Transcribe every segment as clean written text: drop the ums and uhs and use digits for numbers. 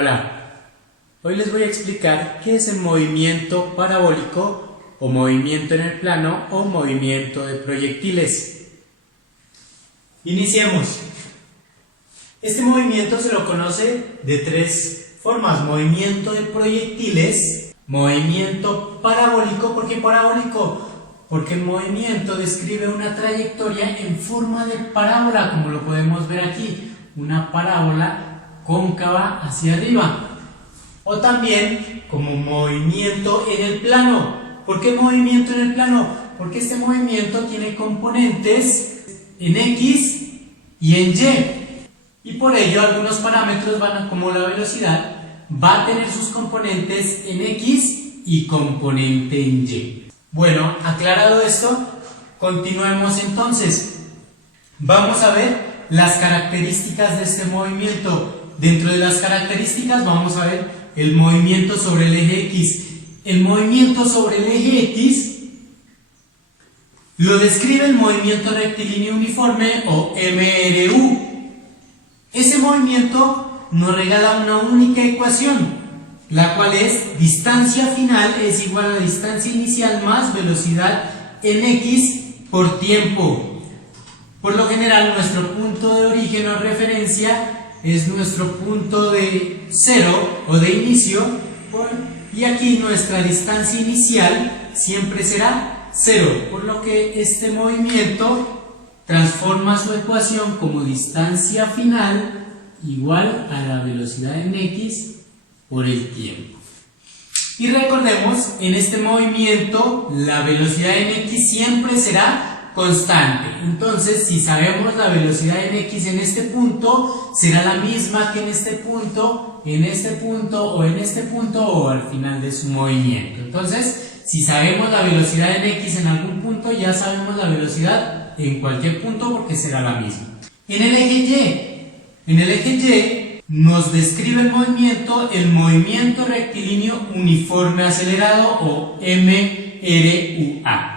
Hola, hoy les voy a explicar qué es el movimiento parabólico o movimiento en el plano o movimiento de proyectiles. Iniciemos. Este movimiento se lo conoce de tres formas: movimiento de proyectiles, movimiento parabólico. ¿Por qué parabólico? Porque el movimiento describe una trayectoria en forma de parábola, como lo podemos ver aquí, una parábola cóncava hacia arriba. O también como movimiento en el plano. ¿Por qué movimiento en el plano? Porque este movimiento tiene componentes en X y en Y. Y por ello algunos parámetros como la velocidad va a tener sus componentes en X y componente en Y. Bueno, aclarado esto, continuemos entonces. Vamos a ver las características de este movimiento. Dentro de las características vamos a ver el movimiento sobre el eje X. El movimiento sobre el eje X lo describe el movimiento rectilíneo uniforme o MRU. Ese movimiento nos regala una única ecuación, la cual es distancia final es igual a distancia inicial más velocidad en X por tiempo. Por lo general, nuestro punto de origen o referencia es nuestro punto de cero o de inicio, y aquí nuestra distancia inicial siempre será 0, por lo que este movimiento transforma su ecuación como distancia final igual a la velocidad en X por el tiempo. Y recordemos, en este movimiento la velocidad en X siempre será constante. Entonces, si sabemos la velocidad en X en este punto, será la misma que en este punto, en este punto o en este punto o al final de su movimiento. Entonces, si sabemos la velocidad en X en algún punto, ya sabemos la velocidad en cualquier punto porque será la misma. En el eje Y nos describe el movimiento rectilíneo uniforme acelerado o MRUA.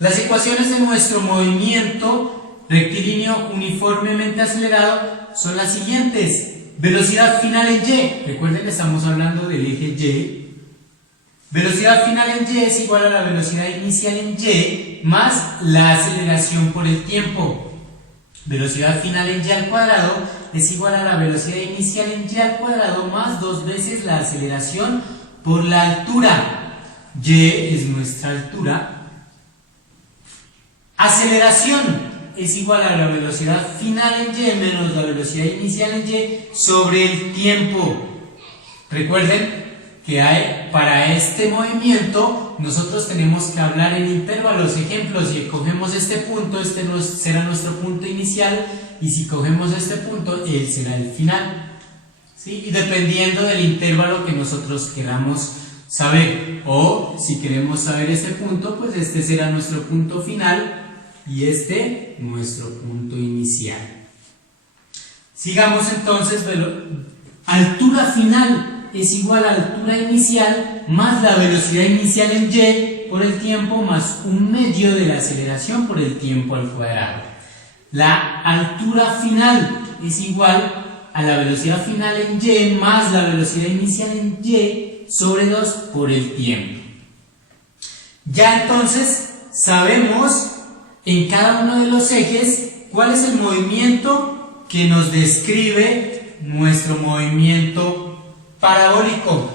Las ecuaciones de nuestro movimiento rectilíneo uniformemente acelerado son las siguientes. Velocidad final en Y. Recuerden que estamos hablando del eje Y. Velocidad final en Y es igual a la velocidad inicial en Y más la aceleración por el tiempo. Velocidad final en Y al cuadrado es igual a la velocidad inicial en Y al cuadrado más 2 veces la aceleración por la altura. Y es nuestra altura. Aceleración es igual a la velocidad final en Y menos la velocidad inicial en Y sobre el tiempo. Recuerden que para este movimiento nosotros tenemos que hablar en intervalos. Ejemplo, si cogemos este punto, este será nuestro punto inicial, y si cogemos este punto, él será el final. ¿Sí? Y dependiendo del intervalo que nosotros queramos saber, o si queremos saber este punto, pues este será nuestro punto final y este nuestro punto inicial. Sigamos entonces. Altura final es igual a altura inicial más la velocidad inicial en Y por el tiempo más 1/2 de la aceleración por el tiempo al cuadrado. La altura final es igual a la velocidad final en Y más la velocidad inicial en Y sobre 2 por el tiempo. Ya entonces sabemos en cada uno de los ejes cuál es el movimiento que nos describe nuestro movimiento parabólico.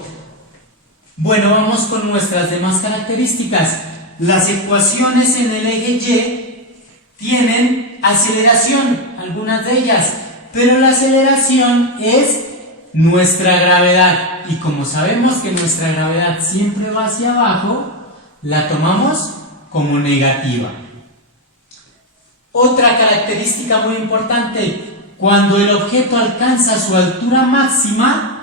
Bueno, vamos con nuestras demás características. Las ecuaciones en el eje Y tienen aceleración, algunas de ellas, pero la aceleración es nuestra gravedad, y como sabemos que nuestra gravedad siempre va hacia abajo, la tomamos como negativa. Otra característica muy importante: cuando el objeto alcanza su altura máxima,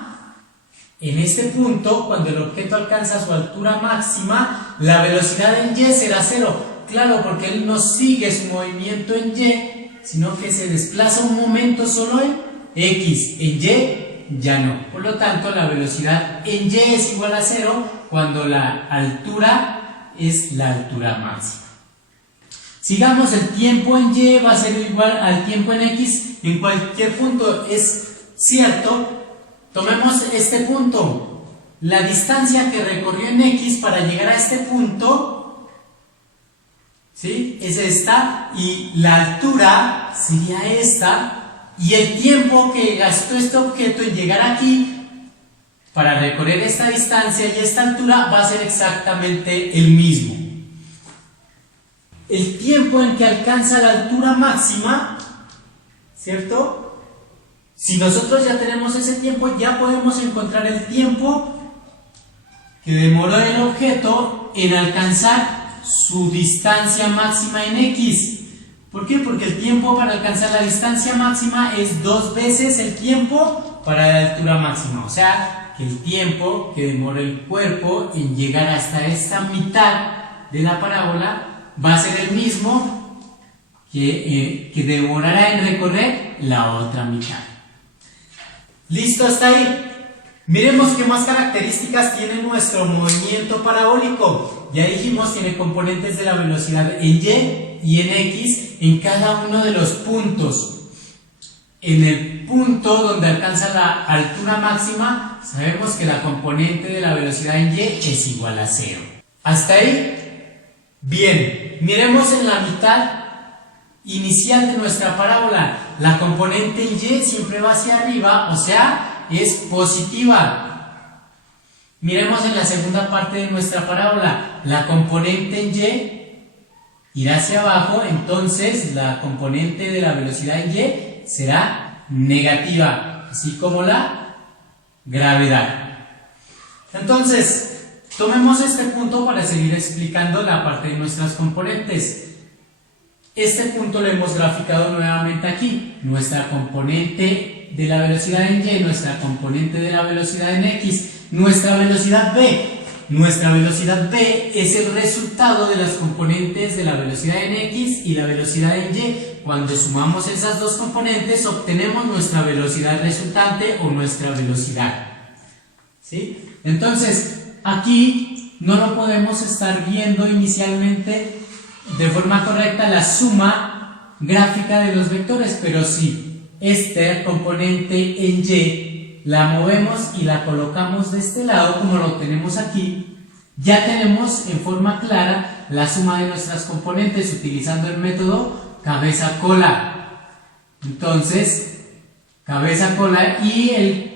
en este punto, cuando el objeto alcanza su altura máxima, la velocidad en Y será 0. Claro, porque él no sigue su movimiento en Y, sino que se desplaza un momento solo en X, en Y ya no. Por lo tanto, la velocidad en Y es igual a 0 cuando la altura es la altura máxima. Sigamos, el tiempo en Y va a ser igual al tiempo en X en cualquier punto. Es cierto tomemos este punto. La distancia que recorrió en X para llegar a este punto, ¿sí?, es esta, y la altura sería esta, y el tiempo que gastó este objeto en llegar aquí para recorrer esta distancia y esta altura va a ser exactamente el mismo. El tiempo en que alcanza la altura máxima, ¿cierto? Si nosotros ya tenemos ese tiempo, ya podemos encontrar el tiempo que demoró el objeto en alcanzar su distancia máxima en X. ¿Por qué? Porque el tiempo para alcanzar la distancia máxima es 2 veces el tiempo para la altura máxima. O sea, que el tiempo que demora el cuerpo en llegar hasta esta mitad de la parábola va a ser el mismo que demorará en recorrer la otra mitad. ¿Listo hasta ahí? Miremos qué más características tiene nuestro movimiento parabólico. Ya dijimos, tiene componentes de la velocidad en Y y en X en cada uno de los puntos. En el punto donde alcanza la altura máxima, sabemos que la componente de la velocidad en Y es igual a 0. ¿Hasta ahí? Bien, miremos en la mitad inicial de nuestra parábola. La componente en Y siempre va hacia arriba, o sea, es positiva. Miremos en la segunda parte de nuestra parábola. La componente en Y irá hacia abajo, entonces la componente de la velocidad en Y será negativa, así como la gravedad. Entonces, tomemos este punto para seguir explicando la parte de nuestras componentes. Este punto lo hemos graficado nuevamente aquí. Nuestra componente de la velocidad en Y, nuestra componente de la velocidad en X, nuestra velocidad B. Nuestra velocidad B es el resultado de las componentes de la velocidad en X y la velocidad en Y. Cuando sumamos esas dos componentes, obtenemos nuestra velocidad resultante o nuestra velocidad. ¿Sí? Entonces, aquí no lo podemos estar viendo inicialmente de forma correcta la suma gráfica de los vectores, pero si esta componente en Y la movemos y la colocamos de este lado, como lo tenemos aquí, ya tenemos en forma clara la suma de nuestras componentes utilizando el método cabeza-cola. Entonces, cabeza-cola y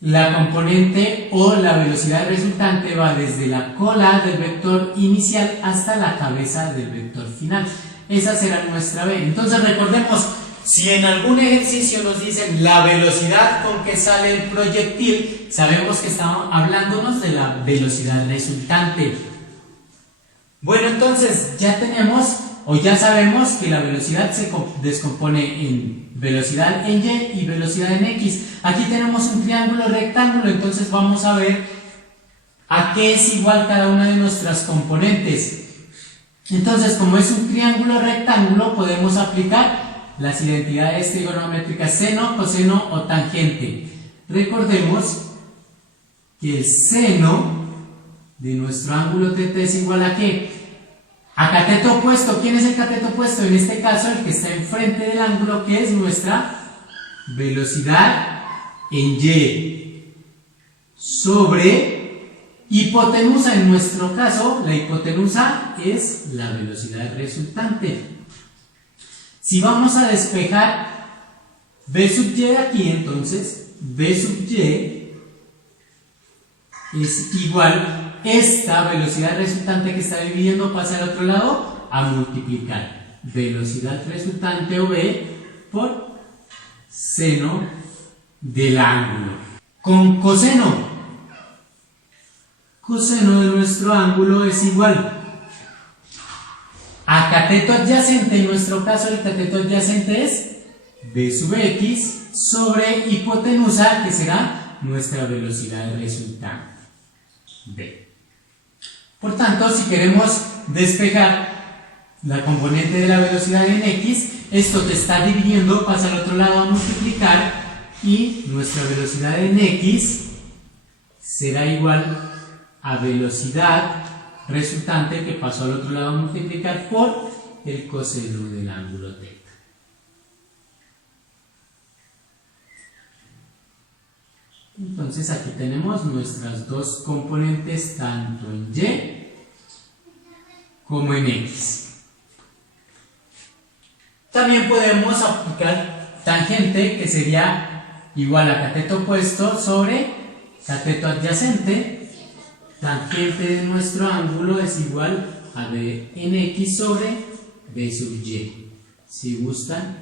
la componente o la velocidad resultante va desde la cola del vector inicial hasta la cabeza del vector final. Esa será nuestra B. Entonces recordemos, si en algún ejercicio nos dicen la velocidad con que sale el proyectil, sabemos que estamos hablándonos de la velocidad resultante. Bueno, entonces ya tenemos o ya sabemos que la velocidad se descompone en velocidad en Y y velocidad en X. Aquí tenemos un triángulo rectángulo, entonces vamos a ver a qué es igual cada una de nuestras componentes. Entonces, como es un triángulo rectángulo, podemos aplicar las identidades trigonométricas seno, coseno o tangente. Recordemos que el seno de nuestro ángulo θ es igual a ¿qué? A cateto opuesto. ¿Quién es el cateto opuesto? En este caso, el que está enfrente del ángulo, que es nuestra velocidad en Y sobre hipotenusa. En nuestro caso, la hipotenusa es la velocidad resultante. Si vamos a despejar B sub Y aquí, entonces B sub Y es igual, esta velocidad resultante que está dividiendo pasa al otro lado a multiplicar velocidad resultante o B por seno del ángulo. Con coseno de nuestro ángulo es igual a cateto adyacente. En nuestro caso el cateto adyacente es B sub X sobre hipotenusa, que será nuestra velocidad resultante B. Por tanto, si queremos despejar la componente de la velocidad en X, esto te está dividiendo, pasa al otro lado a multiplicar, y nuestra velocidad en X será igual a velocidad resultante que pasó al otro lado a multiplicar por el coseno del ángulo θ. Entonces aquí tenemos nuestras dos componentes tanto en Y como en X. También podemos aplicar tangente, que sería igual a cateto opuesto sobre cateto adyacente. Tangente de nuestro ángulo es igual a B en X sobre B sub Y. Si gustan,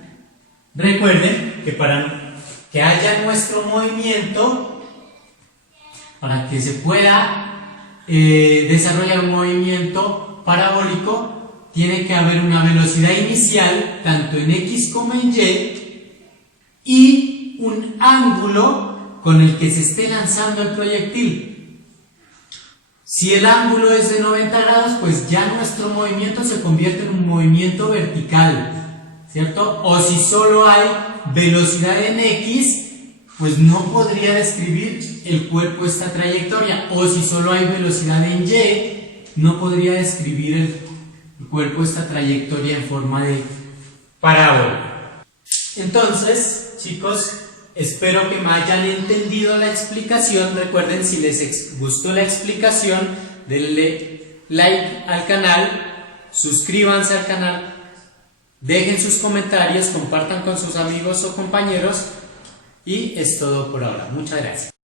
recuerden que para que haya nuestro movimiento, para que se pueda desarrollar un movimiento parabólico, tiene que haber una velocidad inicial tanto en X como en Y un ángulo con el que se esté lanzando el proyectil. Si el ángulo es de 90 grados, pues ya nuestro movimiento se convierte en un movimiento vertical, ¿cierto? O si solo hay velocidad en X, pues no podría describir el cuerpo esta trayectoria. O si solo hay velocidad en Y, no podría describir el cuerpo esta trayectoria en forma de parábola. Entonces, chicos, espero que me hayan entendido la explicación. Recuerden, si les gustó la explicación, denle like al canal, suscríbanse al canal, dejen sus comentarios, compartan con sus amigos o compañeros, y es todo por ahora. Muchas gracias.